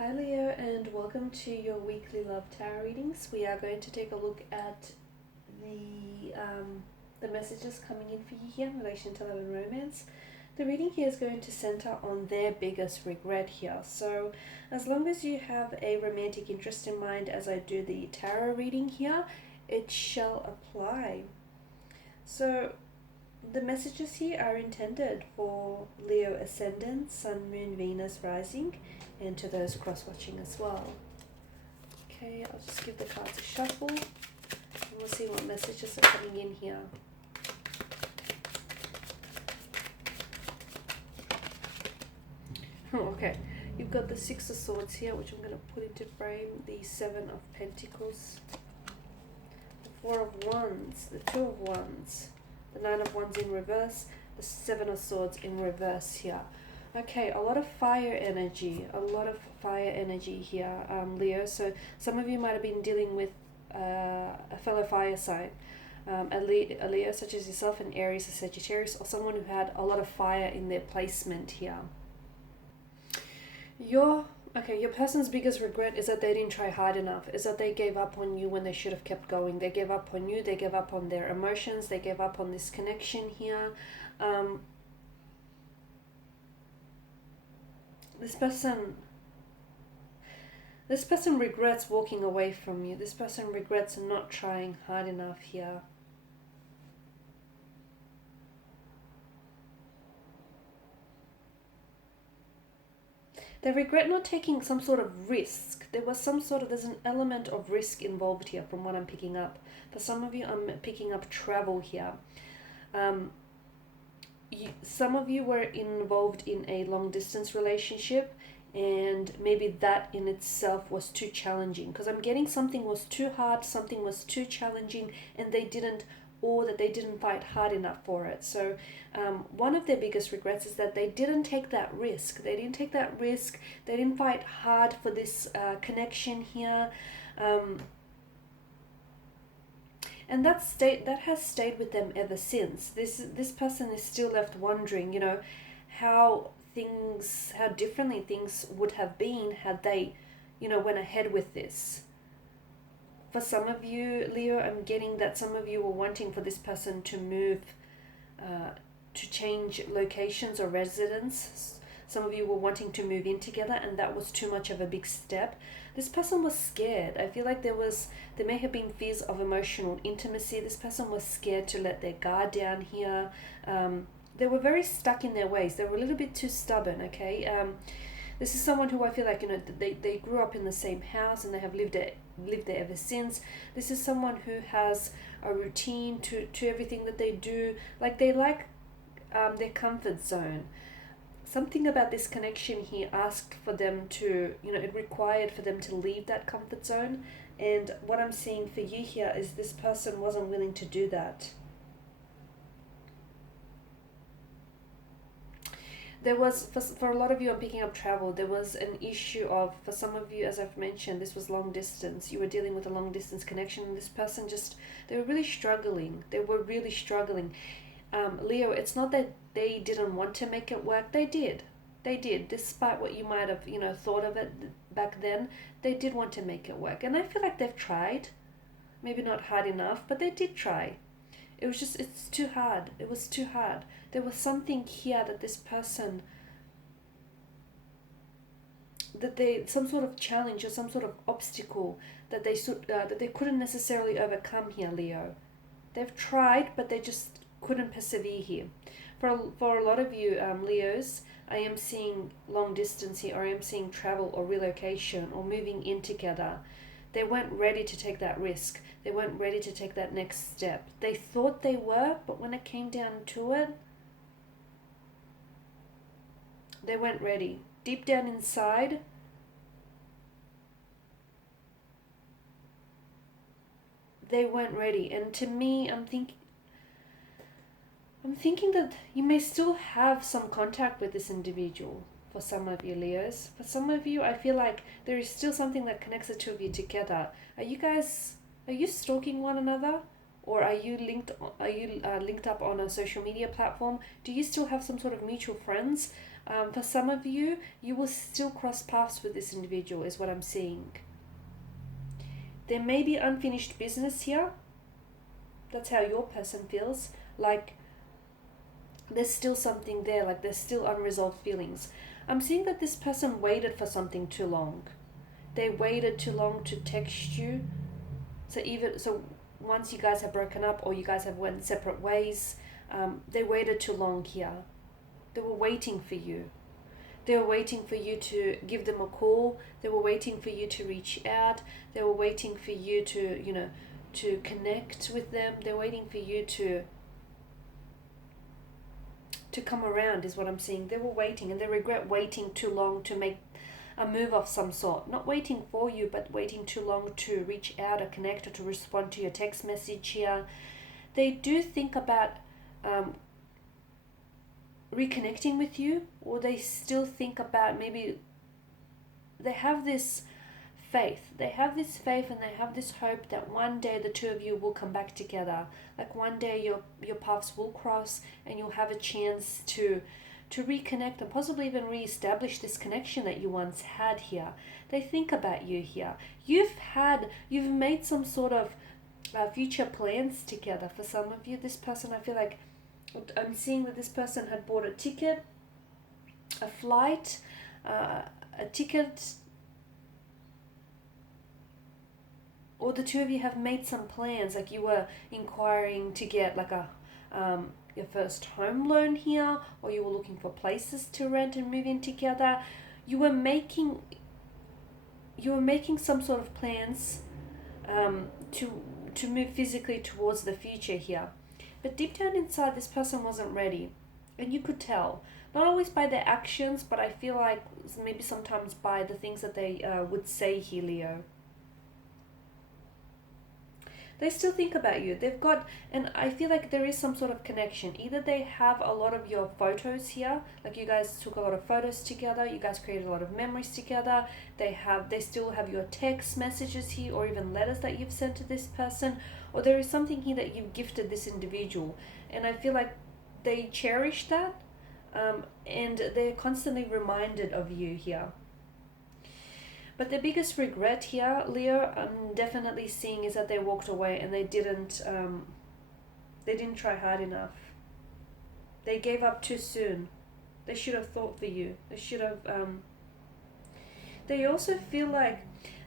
Hi Leo, and welcome to your weekly love tarot readings. We are going to take a look at the messages coming in for you here in relation to love and romance. The reading here is going to center on their biggest regret here. So as long as you have a romantic interest in mind as I do the tarot reading here, it shall apply. So the messages here are intended for Leo Ascendant, Sun, Moon, Venus, Rising, and to those cross-watching as well. Okay, I'll just give the cards a shuffle, and we'll see what messages are coming in here. Okay, you've got the Six of Swords here, which I'm going to put into frame, the Seven of Pentacles, the Four of Wands, the Two of Wands, the Nine of Wands in reverse, the Seven of Swords in reverse here. Okay, a lot of fire energy here, Leo. So some of you might have been dealing with a fellow fire sign, a Leo such as yourself, an Aries, a Sagittarius, or someone who had a lot of fire in their placement here. Your person's biggest regret is that they didn't try hard enough, is that they gave up on you when they should have kept going. They gave up on you, they gave up on their emotions, they gave up on this connection here. This person regrets walking away from you. This person regrets not trying hard enough here. They regret not taking some sort of risk. There's an element of risk involved here from what I'm picking up. For some of you, I'm picking up travel here. Some of you were involved in a long distance relationship, and maybe that in itself was too challenging, because I'm getting something was too hard, something was too challenging, and they didn't fight hard enough for it. So one of their biggest regrets is that they didn't take that risk. They didn't fight hard for this connection here. And that has stayed with them ever since. This person is still left wondering, how differently things would have been had they, went ahead with this. For some of you, Leo, I'm getting that some of you were wanting for this person to move, to change locations or residence. Some of you were wanting to move in together, and that was too much of a big step. This person was scared. I feel like there may have been fears of emotional intimacy. This person was scared to let their guard down here. They were very stuck in their ways. They were a little bit too stubborn, okay? This is someone who I feel like, they grew up in the same house and they have lived there ever since. This is someone who has a routine to everything that they do. Like, they like their comfort zone. Something about this connection here asked for them to, it required for them to leave that comfort zone. And what I'm seeing for you here is this person wasn't willing to do that. There was, for a lot of you, I'm picking up travel, there was an issue of, for some of you, as I've mentioned, this was long distance. You were dealing with a long distance connection, and this person they were really struggling. Leo, it's not that they didn't want to make it work. They did, despite what you might have, thought of it back then. They did want to make it work, and I feel like they've tried. Maybe not hard enough, but they did try. It's too hard. It was too hard. There was something here that this person, some sort of challenge or some sort of obstacle that they couldn't necessarily overcome here, Leo. They've tried, but they just couldn't persevere here. For a lot of you, Leos, I am seeing long distance here, or I am seeing travel or relocation or moving in together. They weren't ready to take that risk. They weren't ready to take that next step. They thought they were, but when it came down to it, they weren't ready. Deep down inside, they weren't ready. And to me, I'm thinking that you may still have some contact with this individual. For some of you, Leos. For some of you, I feel like there is still something that connects the two of you together. Are you stalking one another? Or are you linked up on a social media platform? Do you still have some sort of mutual friends? For some of you, you will still cross paths with this individual, is what I'm seeing. There may be unfinished business here. That's how your person feels. Like there's still something there, like there's still unresolved feelings. I'm seeing that this person waited for something too long. They waited too long to text you. So once you guys have broken up or you guys have went separate ways, they waited too long here. They were waiting for you. They were waiting for you to give them a call. They were waiting for you to reach out. They were waiting for you to connect with them. They're waiting for you to come around, is what I'm seeing. They were waiting, and they regret waiting too long to make a move of some sort. Not waiting for you, but waiting too long to reach out or connect or to respond to your text message here. They do think about reconnecting with you, or they still think about, maybe they have this faith. They have this faith and they have this hope that one day the two of you will come back together. Like one day your paths will cross and you'll have a chance to reconnect and possibly even re-establish this connection that you once had here. They think about you here. You've made some sort of future plans together. For some of you, this person, I feel like I'm seeing that this person had bought a ticket, a flight, a ticket, or the two of you have made some plans, like you were inquiring to get like your first home loan here, or you were looking for places to rent and move in together. You were making some sort of plans to move physically towards the future here. But deep down inside, this person wasn't ready. And you could tell. Not always by their actions, but I feel like maybe sometimes by the things that they would say here, Leo. They still think about you. They've got, and I feel like there is some sort of connection. Either they have a lot of your photos here, like you guys took a lot of photos together, you guys created a lot of memories together. They still have your text messages here, or even letters that you've sent to this person, or there is something here that you've gifted this individual. And I feel like they cherish that, and they're constantly reminded of you here. But the biggest regret here, Leo, I'm definitely seeing is that they walked away and they didn't try hard enough. They gave up too soon. They should have thought for you. They should have. They also feel like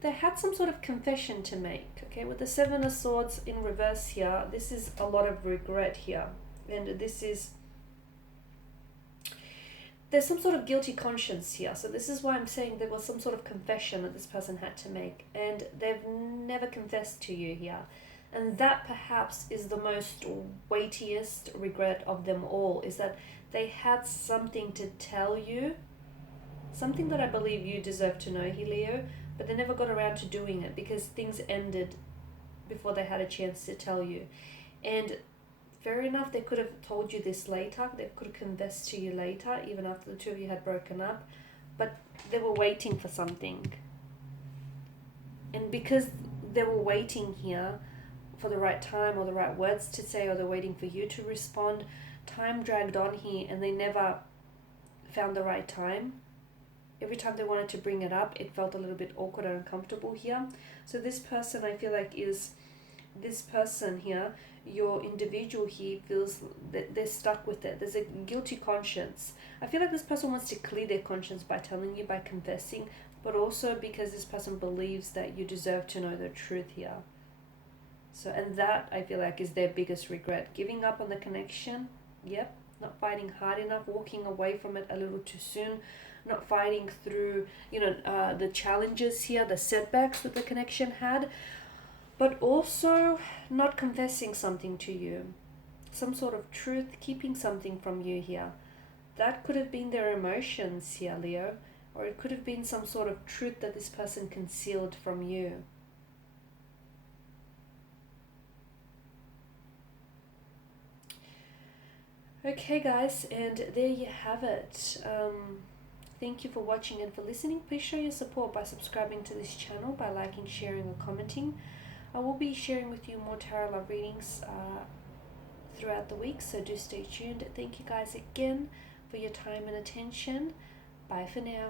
they had some sort of confession to make. Okay, with the Seven of Swords in reverse here, this is a lot of regret here, and this is. There's some sort of guilty conscience here. So this is why I'm saying there was some sort of confession that this person had to make. And they've never confessed to you here. And that perhaps is the most weightiest regret of them all, is that they had something to tell you. Something that I believe you deserve to know here, Leo. But they never got around to doing it because things ended before they had a chance to tell you. And fair enough, they could have told you this later. They could have confessed to you later, even after the two of you had broken up. But they were waiting for something. And because they were waiting here for the right time or the right words to say, or they're waiting for you to respond, time dragged on here and they never found the right time. Every time they wanted to bring it up, it felt a little bit awkward and uncomfortable here. So this person, I feel like, is this person here, your individual here, feels that they're stuck with it. There's a guilty conscience. I feel like this person wants to clear their conscience by telling you, by confessing, but also because this person believes that you deserve to know the truth here. So, and that, I feel like, is their biggest regret. Giving up on the connection, yep, not fighting hard enough, walking away from it a little too soon, not fighting through, the challenges here, the setbacks that the connection had, but also not confessing something to you, some sort of truth, keeping something from you here. That could have been their emotions here, Leo, or it could have been some sort of truth that this person concealed from you. Okay, guys, and there you have it. Thank you for watching and for listening. Please show your support by subscribing to this channel, by liking, sharing, or commenting. I will be sharing with you more tarot love readings throughout the week, so do stay tuned. Thank you guys again for your time and attention. Bye for now.